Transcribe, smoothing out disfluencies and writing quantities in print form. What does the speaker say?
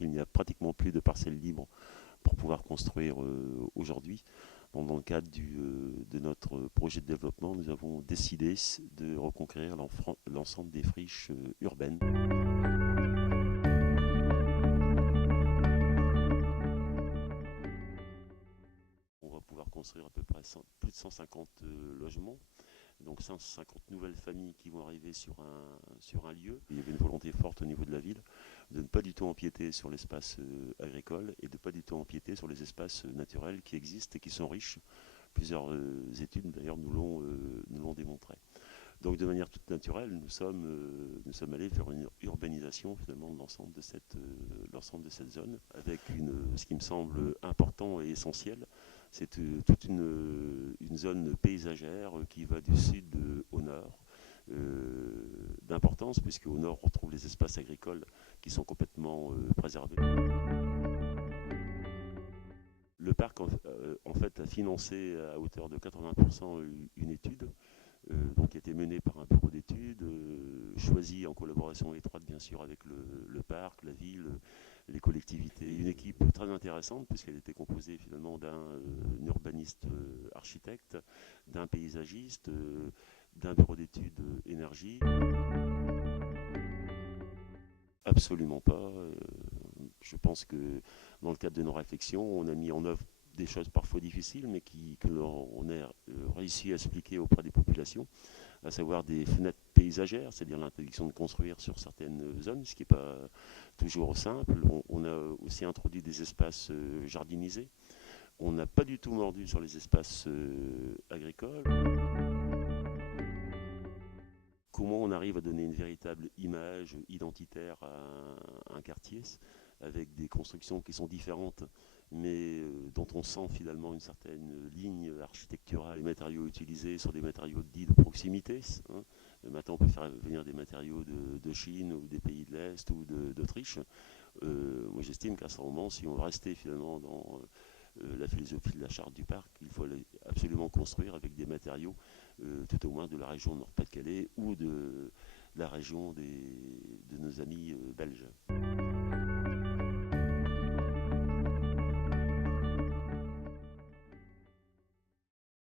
qu'il n'y a pratiquement plus de parcelles libres pour pouvoir construire aujourd'hui. Donc, dans le cadre de notre projet de développement, nous avons décidé de reconquérir l'ensemble des friches urbaines. On va pouvoir construire à peu près plus de 150 logements, donc 150 nouvelles familles qui vont arriver sur un lieu. Il y avait une volonté forte au niveau de la ville de ne pas du tout empiéter sur l'espace agricole et de ne pas du tout empiéter sur les espaces naturels qui existent et qui sont riches. Plusieurs études d'ailleurs nous l'ont démontré. Donc de manière toute naturelle, nous sommes allés vers une urbanisation finalement de l'ensemble de cette zone, avec ce qui me semble important et essentiel, c'est toute une zone paysagère qui va du sud au nord, d'importance puisque au nord on retrouve les espaces agricoles qui sont complètement préservés. Le parc en fait a financé à hauteur de 80% une étude donc qui a été menée par un bureau d'études, choisi en collaboration étroite bien sûr avec le parc, la ville, les collectivités. Une équipe très intéressante puisqu'elle était composée finalement d'un urbaniste architecte, d'un paysagiste, d'un bureau d'études énergie. Absolument pas. Je pense que dans le cadre de nos réflexions, on a mis en œuvre des choses parfois difficiles, mais que l'on a réussi à expliquer auprès des populations, à savoir des fenêtres paysagères, c'est-à-dire l'interdiction de construire sur certaines zones, ce qui n'est pas toujours simple. On a aussi introduit des espaces jardinisés. On n'a pas du tout mordu sur les espaces agricoles. Comment on arrive à donner une véritable image identitaire à un quartier avec des constructions qui sont différentes mais dont on sent finalement une certaine ligne architecturale. Les matériaux utilisés sont des matériaux dits de proximité. Hein. Maintenant, on peut faire venir des matériaux de Chine ou des pays de l'Est ou d'Autriche. Moi, j'estime qu'à ce moment, si on veut rester finalement dans la philosophie de la charte du parc, il faut absolument construire avec des matériaux tout au moins de la région Nord-Pas-de-Calais ou de la région de nos amis belges.